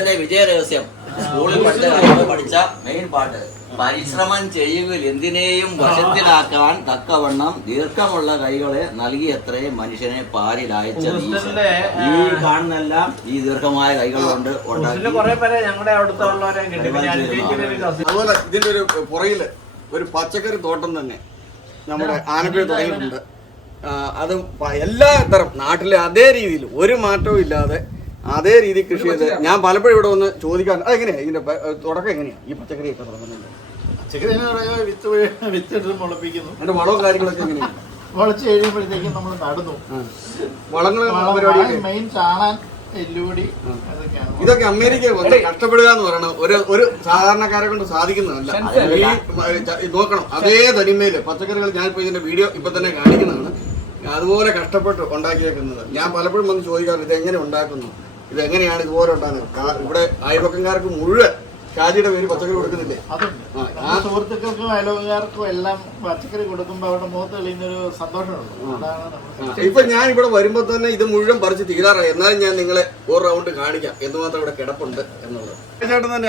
അതിന്റെ വിജയരഹസ്യം സ്കൂളിൽ പഠിച്ച മെയിൻ പാട്ട് പരിശ്രമം ചെയ്യുകയിൽ എന്തിനേയും വശത്തിലാക്കാൻ തക്കവണ്ണം ദീർഘമുള്ള കൈകളെ നൽകിയത്രേ മനുഷ്യനെ പാരിലയച്ചത്. ഈ കാണുന്നെല്ലാം ഈ ദീർഘമായ കൈകൾ കൊണ്ട് അതുപോലെ ഇതിന്റെ ഒരു പുറകില് ഒരു പച്ചക്കറി തോട്ടം തന്നെ നമ്മുടെ ആനപ്പുഴ തുടങ്ങിയിട്ടുണ്ട്. അത് എല്ലാ തരം നാട്ടിലെ അതേ രീതിയിൽ ഒരു മാറ്റവും ഇല്ലാതെ അതേ രീതി കൃഷി ചെയ്ത് ഞാൻ പലപ്പോഴും ഇവിടെ വന്ന് ചോദിക്കാൻ അതെങ്ങനെയാ ഇതിന്റെ തുടക്കം എങ്ങനെയാ ഈ പച്ചക്കറിയൊക്കെ തുടങ്ങുന്നുണ്ട്? പച്ചക്കറി വിത്തിട്ട് മുളപ്പിക്കുന്നു. അതിന്റെ വളവും കാര്യങ്ങളൊക്കെ എങ്ങനെയാണ്? മുളച്ച് കഴിയുമ്പോഴത്തേക്കും നമ്മൾ നടുന്നു. വളങ്ങൾ മെയിൻ ചാണാൻ എല്ലുപൊടി ഇതൊക്കെ അമേരിക്ക കഷ്ടപ്പെടുക എന്ന് പറയണം ഒരു സാധാരണക്കാരെ കൊണ്ട് സാധിക്കുന്നതല്ല. ഈ നോക്കണം അതേ തനിമയില് പച്ചക്കറികൾ ഞാനിപ്പോ ഇതിന്റെ വീഡിയോ ഇപ്പൊ തന്നെ കാണിക്കുന്നതാണ്. അതുപോലെ കഷ്ടപ്പെട്ട് ഉണ്ടാക്കിയേക്കുന്നത്. ഞാൻ പലപ്പോഴും വന്ന് ചോദിക്കാറുണ്ട് ഇത് എങ്ങനെ ഉണ്ടാക്കുന്നു, ഇത് എങ്ങനെയാണ് ഇതുപോലെ ഉണ്ടാകുന്നത്. ഇവിടെ അയൽപക്കംകാർക്ക് മുഴുവൻ ഷാജിയുടെ പേര് പച്ചക്കറി കൊടുക്കുന്നില്ലേ? ആ സുഹൃത്തുക്കൾക്കും അയൽപക്കംകാർക്കും എല്ലാം പച്ചക്കറി കൊടുക്കുമ്പോൾ അവരുടെ മുഖത്ത് തെളിയുന്നൊരു സന്തോഷമുണ്ട്. ഇപ്പൊ ഞാൻ ഇവിടെ വരുമ്പോ തന്നെ ഇത് മുഴുവൻ പറിച്ച് തീരാറായി. എന്നാലും ഞാൻ നിങ്ങളെ ഒരു റൗണ്ട് കാണിക്കാം എന്തുമാത്രം ഇവിടെ കിടപ്പുണ്ട് എന്നുള്ളത്. ചേട്ടൻ തന്നെ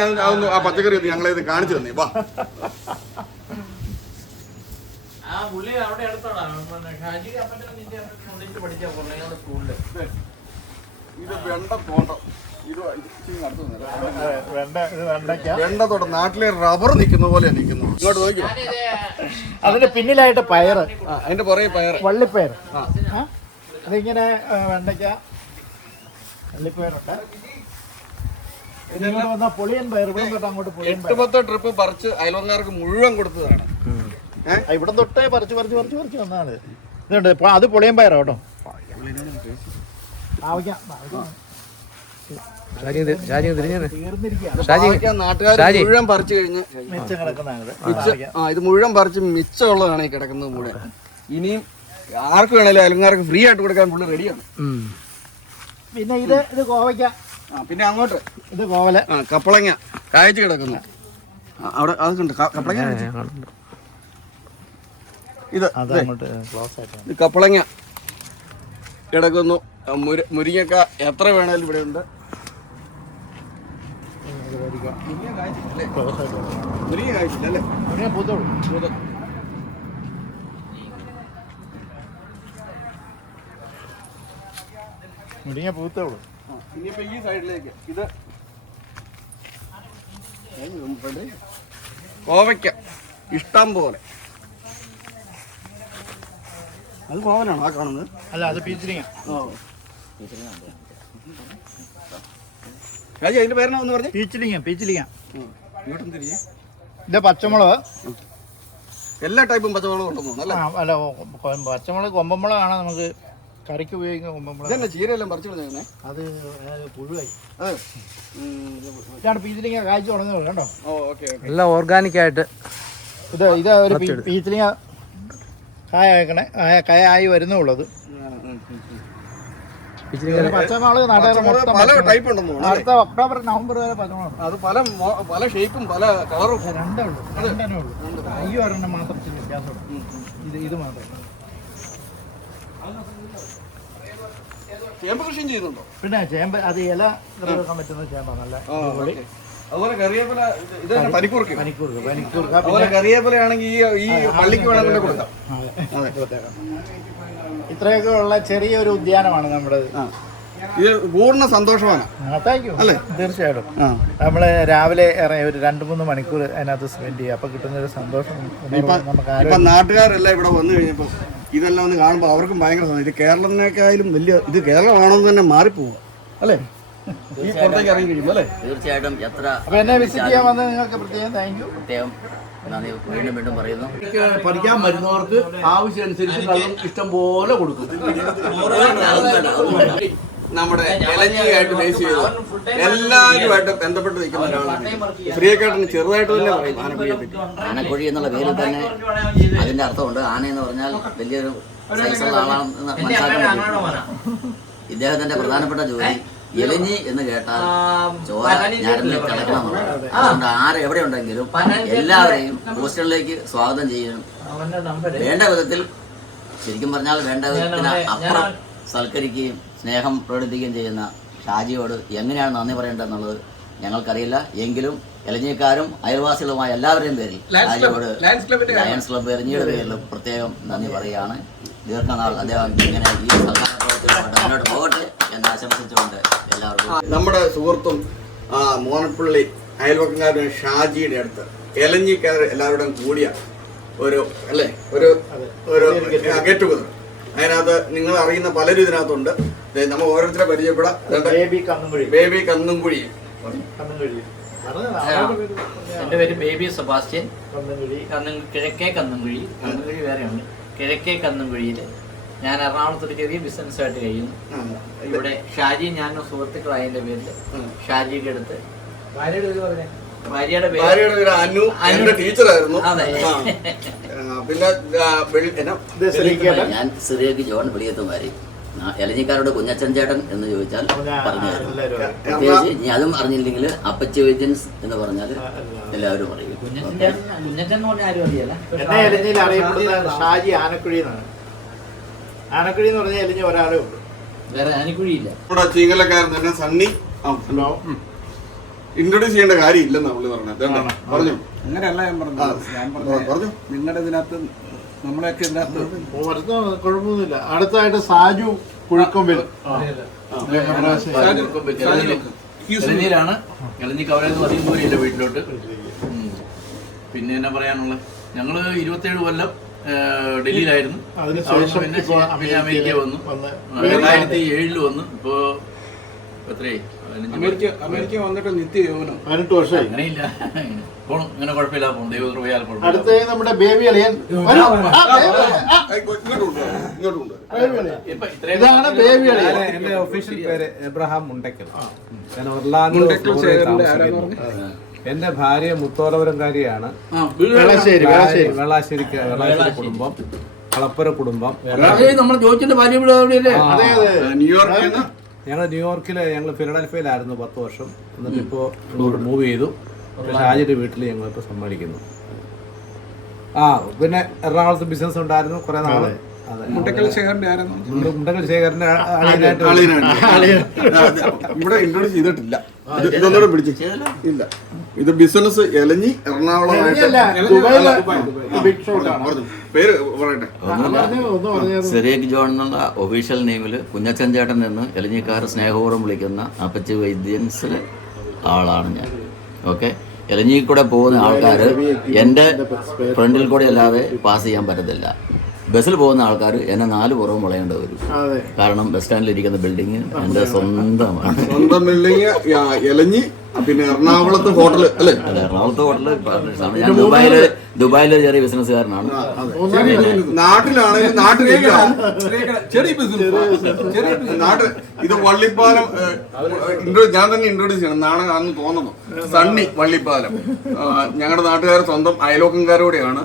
ആ പച്ചക്കറി ഞങ്ങളെ ഇത് കാണിച്ചു തന്നെ. വാ, ഇത് വെണ്ട തോട്ടം. വെണ്ടത്തോട്ടം നാട്ടിലെ റബ്ബർ നിൽക്കുന്ന പോലെ നിൽക്കുന്നു. ഇങ്ങോട്ട് നോക്കിയോ, അതിന്റെ പിന്നിലായിട്ട് പയറ്, അതിന്റെ പുറകെ പയർ, വള്ളിപ്പയർ. അതിങ്ങനെ വെണ്ടയ്ക്ക വള്ളിപ്പയറുണ്ട്. പൊളിയൻ പയർ. ഇവിടെ തൊട്ട് അങ്ങോട്ട് 8-10 ട്രിപ്പ് പറിച്ച് അയൽവക്കാർക്ക് മുഴുവൻ കൊടുത്തതാണ്. ഇവിടെ തൊട്ടേ പറിച്ച് വന്നാണ്. ഇതുണ്ട്, അത് പൊളിയൻ പയറാ കേട്ടോ. നാട്ടുകാർ മുഴുവൻ പറിച്ചു കഴിഞ്ഞ് മിച്ചം കിടക്കുന്നതാണ്. ഇത് മുഴുവൻ പറിച്ച് മിച്ചമുള്ളതാണ് ഈ കിടക്കുന്നത് മുഴുവൻ. ഇനിയും ആർക്ക് വേണേലും അയൽക്കാർക്ക് ഫ്രീ ആയിട്ട് കൊടുക്കാൻ പുള്ളി റെഡിയാണ്. പിന്നെ ഇത് കോവയ്ക്ക. പിന്നെ അങ്ങോട്ട് ഇത് കോവല, കപ്പളങ്ങ കായ്ച്ചു കിടക്കുന്നു. അവിടെ അതൊക്കെ കപ്പളങ്ങ. ഇത് കപ്പളങ്ങ കിടക്കുന്നു. മുരിങ്ങക്ക എത്ര വേണേലും ഇവിടെ ഉണ്ട്. മുരിങ്ങ കായ്ച്ചില്ല അല്ലേ? മുരിങ്ങ പൂത്തോളൂ. ഇനിയിപ്പോ ഈ സൈഡിലേക്ക് ഇത് കോവയ്ക്ക ഇഷ്ടം പോലെ. അത് കോവലാണോ ആ കാണുന്നത്? അല്ല, അത് പീച്ചിലിങ്ങ. രാജി അതിന്റെ പേരെന്നാ ഒന്ന് പറഞ്ഞു? പീച്ചിലിങ്ങ. ഇങ്ങോട്ടും തിരിഞ്ഞ് ഇത് പച്ചമുളക്. എല്ലാ ടൈപ്പും പച്ചമുളക് ഉണ്ടെന്ന് അല്ലേ? അല്ല, പച്ചമുളക് കൊമ്പമുളകാണ് നമുക്ക് കറിക്ക് ഉപയോഗിക്കുന്ന കൊമ്പമുളക്. ഇതന്നെ ചീരയെല്ലാം പറിച്ചു കളഞ്ഞേ. അത് പുഴുവായി. ഇതാണ് പീച്ചിലിങ്ങ കായ്ച്ചു തുടങ്ങുന്നത് കേട്ടോ. എല്ലാം ഓർഗാനിക് ആയിട്ട്. ഇത് ഒരു പീച്ചിലിങ്ങ കായായി വരുന്നേ ഉള്ളത്. പച്ചമുളക് അടുത്ത ഒക്ടോബർ നവംബർ വരെ പച്ചമുളക്. അത് പല ഷേപ്പും പല കളറും രണ്ടേ ഉള്ളൂ. ഈ ഒരെണ്ണം മാത്രത്തിൽ വ്യത്യാസമുണ്ട്. ഇത് മാത്രം. ചേമ്പ് കൃഷിയും ചെയ്യുന്നുണ്ടോ? പിന്നെ ചേമ്പ് അത് ഇല വെക്കാൻ പറ്റുന്ന ചേമ്പാ. നല്ല അതുപോലെ കറിവേപ്പില. പനിക്കൂർക്ക. അതുപോലെ കറിവേപ്പിലയാണെങ്കിൽ ഈ പള്ളിക്ക് വേണമെങ്കിൽ കൊടുക്കാം. ഇത്രയൊക്കെ ഉള്ള ചെറിയൊരു ഉദ്യാനമാണ് നമ്മുടെ. ഇത് പൂർണ്ണ സന്തോഷമാണ്. Thank you. അല്ലേ? തീർച്ചയായിട്ടും. നമ്മള് രാവിലെ ഇറങ്ങി ഒരു 2-3 മണിക്കൂർ അതിനകത്ത് സ്പെൻഡ് ചെയ്യുക. അപ്പൊ കിട്ടുന്നൊരു സന്തോഷം. ഇപ്പൊ നാട്ടുകാരെല്ലാം ഇവിടെ വന്നു കഴിഞ്ഞപ്പോ ഇതെല്ലാം ഒന്ന് കാണുമ്പോൾ അവർക്കും ഭയങ്കര സന്തോഷം. ഇത് കേരളത്തിനേക്കാളും വലിയ ഇത് കേരളമാണെന്ന് തന്നെ മാറിപ്പോവുക അല്ലേ? ഈ പുറത്തേക്ക് ഇറങ്ങി കഴിയുമ്പോൾ അല്ലേ? തീർച്ചയായിട്ടും. എന്നെ വിസിറ്റ് ചെയ്യാൻ വന്നത് നിങ്ങൾക്ക് പ്രത്യേകം താങ്ക് യു. വീണ്ടും പറയുന്നു. പഠിക്കാൻ വരുന്നവർക്ക് ആവശ്യമനുസരിച്ച് വെള്ളം ഇഷ്ടം പോലെ കൊടുക്കും. നമ്മുടെ ഇലഞ്ഞിയായിട്ട് ബേസ് ചെയ്ത് എല്ലാവരുമായിട്ട് ബന്ധപ്പെട്ട് നിൽക്കുന്ന ഒരാളാണ്. പ്രിയക്കേട്ടന് ചെറുതായിട്ട് തന്നെ പറയും ആനക്കുഴിയെ പറ്റി. ആനക്കുഴി എന്നുള്ള പേരിൽ തന്നെ അതിന്റെ അർത്ഥമുണ്ട്. ആന എന്ന് പറഞ്ഞാൽ വലിയൊരു സൈസുള്ള ആളാണെന്ന് മനസ്സിലാക്കാൻ പറ്റും. ഇദ്ദേഹത്തിന്റെ പ്രധാനപ്പെട്ട ജോലി എലഞ്ഞി എന്ന് കേട്ടാൽ ചോര ഞരമ്പിൽ കിടക്കണം. അതുകൊണ്ട് ആരെവിടെ ഉണ്ടെങ്കിലും എല്ലാവരെയും ഹോസ്റ്റലിലേക്ക് സ്വാഗതം ചെയ്യണം. വേണ്ട വിധത്തിൽ, ശരിക്കും പറഞ്ഞാൽ വേണ്ട വിധത്തിന് അപ്പുറം സൽക്കരിക്കുകയും സ്നേഹം പ്രകടിപ്പിക്കുകയും ചെയ്യുന്ന ഷാജിയോട് എങ്ങനെയാണ് നന്ദി പറയേണ്ടതെന്നുള്ളത് ഞങ്ങൾക്കറിയില്ല. എങ്കിലും എലഞ്ഞിക്കാരും അയൽവാസികളുമായ എല്ലാവരുടെയും പേരിൽ ഷാജിയോട് ലയൺസ് ക്ലബ്ബ് എലഞ്ഞിയുടെ പേരിൽ പ്രത്യേകം നന്ദി പറയുകയാണ്. ദീർഘനാൾ അദ്ദേഹം ഇങ്ങനെ ഈ സഹകരണ പ്രവർത്തനമായിട്ട് മുന്നോട്ട് പോകട്ടെ എന്ന് ആശംസിച്ചുകൊണ്ട് എല്ലാവർക്കും നമ്മുടെ സുഹൃത്തും മോനപ്പള്ളി അയൽവക്കക്കാരൻ ഷാജിയുടെ അടുത്ത് എലഞ്ഞിക്കാർ എല്ലാവരുടെയും കൂടിയ ഒരു അല്ലേ ഒരു ഗെറ്റ് ടുഗദർ. അതിനകത്ത് നിങ്ങൾ അറിയുന്ന പലരും ഇതിനകത്തുണ്ട്. നമ്മൾ ഓരോരുത്തരെ പരിചയപ്പെടാം. ബേബി കന്നുംകുഴി. എൻ്റെ പേര് ബേബി സെബാസ്റ്റ്യൻ. കിഴക്കേ കന്നുംകുഴി വേറെയുണ്ട്. കിഴക്കേ കന്നുംകുഴിയിൽ ഞാൻ എറണാകുളത്തൊരു ചെറിയ ബിസിനസ്സായിട്ട് കഴിയുന്നു. ഇവിടെ ഷാജി ഞാനും സുഹൃത്തുക്കളായതിൻ്റെ പേരിൽ ഷാജിയുടെ അടുത്ത് ഭാര്യയുടെ പേര് അനു, എന്റെ ടീച്ചറായിരുന്നു. പിന്നെ ഞാൻ സിറിയക്ക് ജോൺ വെളിയത്തുമാരി. എലഞ്ഞിക്കാരോട് കുഞ്ഞച്ചൻ ചേട്ടൻ എന്ന് ചോദിച്ചാൽ പറഞ്ഞു തരും. പ്രത്യേകിച്ച് ഇനി അതും അറിഞ്ഞില്ലെങ്കിൽ അപ്പച്ചി വൈദ്യൻസ് എന്ന് പറഞ്ഞാൽ എല്ലാവരും പറയും. കുഞ്ഞച്ചൻ എന്ന് പറഞ്ഞാൽ ആരും അറിയില്ല. എന്നെ എലഞ്ഞിയിൽ അറിയപ്പെടുന്ന ഷാജി ആനക്കുഴി എന്നാണ്. ആനക്കുഴി എന്ന് പറഞ്ഞാൽ എലഞ്ഞി ഒരാളേ ഉള്ളൂ, വേറെ ആനക്കുഴിയില്ല. നമ്മുടെ ചീങ്കലക്കാരൻ തന്നെ സണ്ണി ഇൻട്രൊഡ്യൂസ് ചെയ്യേണ്ട കാര്യം ഇല്ലെന്നാ പുള്ളി പറഞ്ഞത്. പറഞ്ഞു അങ്ങനെയല്ല ഞാൻ പറഞ്ഞു. നിങ്ങളുടെ ഇതിനകത്ത് നമ്മളെയൊക്കെ ഇതിനകത്ത് കുഴപ്പമൊന്നുമില്ല. അടുത്തായിട്ട് സാജു കുഴിക്കൊമ്പിൽ എലഞ്ഞിയിലാണ്. എലഞ്ഞിക്ക് അവിടെ നിന്ന് അധികം ദൂരം ഇല്ല വീട്ടിലോട്ട്. പിന്നെ എന്നാ പറയാനുള്ള, ഞങ്ങള് 27 കൊല്ലം ഡൽഹിയിലായിരുന്നു. പിന്നെ അമേരിക്ക വന്നു. 2007 വന്നു. ഇപ്പോ എത്രയായി? അമേരിക്ക വന്നിട്ട് നിത്യ യൗവനം 18 വർഷമായി. അങ്ങനെയില്ല, പോണം. അങ്ങനെ കുഴപ്പമില്ല, പോണം. ദൈവം പോയാൽ പോണം. അടുത്ത നമ്മുടെ ബേബി അളിയൻ. ഇതാണ് ബേബി അളിയൻ. എന്റെ ഒഫീഷ്യൽ പേര് എബ്രഹാം മുണ്ടക്കൽ. ഞാൻ ഒർലാൻഡോ. എന്റെ ഭാര്യ മുത്തോലപുരംകാരിയാണ്. വെള്ളാശ്ശേരി കുടുംബം, കളപ്പുര കുടുംബം. നമ്മൾ ചോദിച്ചിട്ട് ഭാര്യ എവിടെയല്ലേ? ന്യൂയോർക്കിൽ ഞങ്ങൾ ന്യൂയോർക്കില് ഫിലഡൽഫിയയിലായിരുന്നു 10 വർഷം. എന്നിട്ട് ഇപ്പോൾ ഇങ്ങോട്ട് മൂവ് ചെയ്തു. ഷാജിയുടെ വീട്ടിൽ ഞങ്ങളിപ്പോൾ സമ്മതിക്കുന്നു. പിന്നെ എറണാകുളത്ത് ബിസിനസ് ഉണ്ടായിരുന്നു കുറെ നാള്. മുണ്ടക്കൽ ശേഖരന്റെ ഇവിടെ ഇൻട്രോഡ്യൂസ് ചെയ്തിട്ടില്ല. ഇതൊന്നും പിടിച്ചു ഇല്ല. ഇത് ബിസിനസ് എലഞ്ഞി എറണാകുളമായിട്ട് പേര് പറയട്ടെ. സിറിയക്ക് ജോൺ എന്നുള്ള ഒഫീഷ്യൽ നെയിമിൽ കുഞ്ഞച്ചൻ ചേട്ടൻ എന്ന് എലഞ്ഞിക്കാർ സ്നേഹപൂർവ്വം വിളിക്കുന്ന അപ്പച്ചി വൈദ്യൻസിലെ ആളാണ് ഞാൻ. ഓക്കെ, എലഞ്ഞിയിൽ കൂടെ പോകുന്ന ആൾക്കാർ എൻ്റെ ഫ്രണ്ടിൽ കൂടെ അല്ലാതെ പാസ് ചെയ്യാൻ പറ്റത്തില്ല. ബസ്സിൽ പോകുന്ന ആൾക്കാർ എന്നെ 4 പുറവും വളയേണ്ടി വരും. കാരണം ബസ് സ്റ്റാൻഡിൽ ഇരിക്കുന്ന ബിൽഡിങ് എൻ്റെ സ്വന്തമാണ്. സ്വന്തം ബിൽഡിങ് എലഞ്ഞി. പിന്നെ എറണാകുളത്ത് ഹോട്ടൽ അല്ലേ? എറണാകുളത്ത് ഹോട്ടല്. ഞാൻ ദുബായിലെ ചെറിയ ബിസിനസ്സുകാരനാണ്. നാട്ടിലാണെങ്കിൽ നാട്ടിൽ ഇത് വള്ളിപ്പാലം ഞാൻ തന്നെ ഇൻട്രോഡ്യൂസ് ചെയ്യണം. നാളെ തോന്നുന്നു സണ്ണി വള്ളിപ്പാലം. ഞങ്ങളുടെ നാട്ടുകാർ സ്വന്തം അയലോക്കംകാരോടെയാണ്.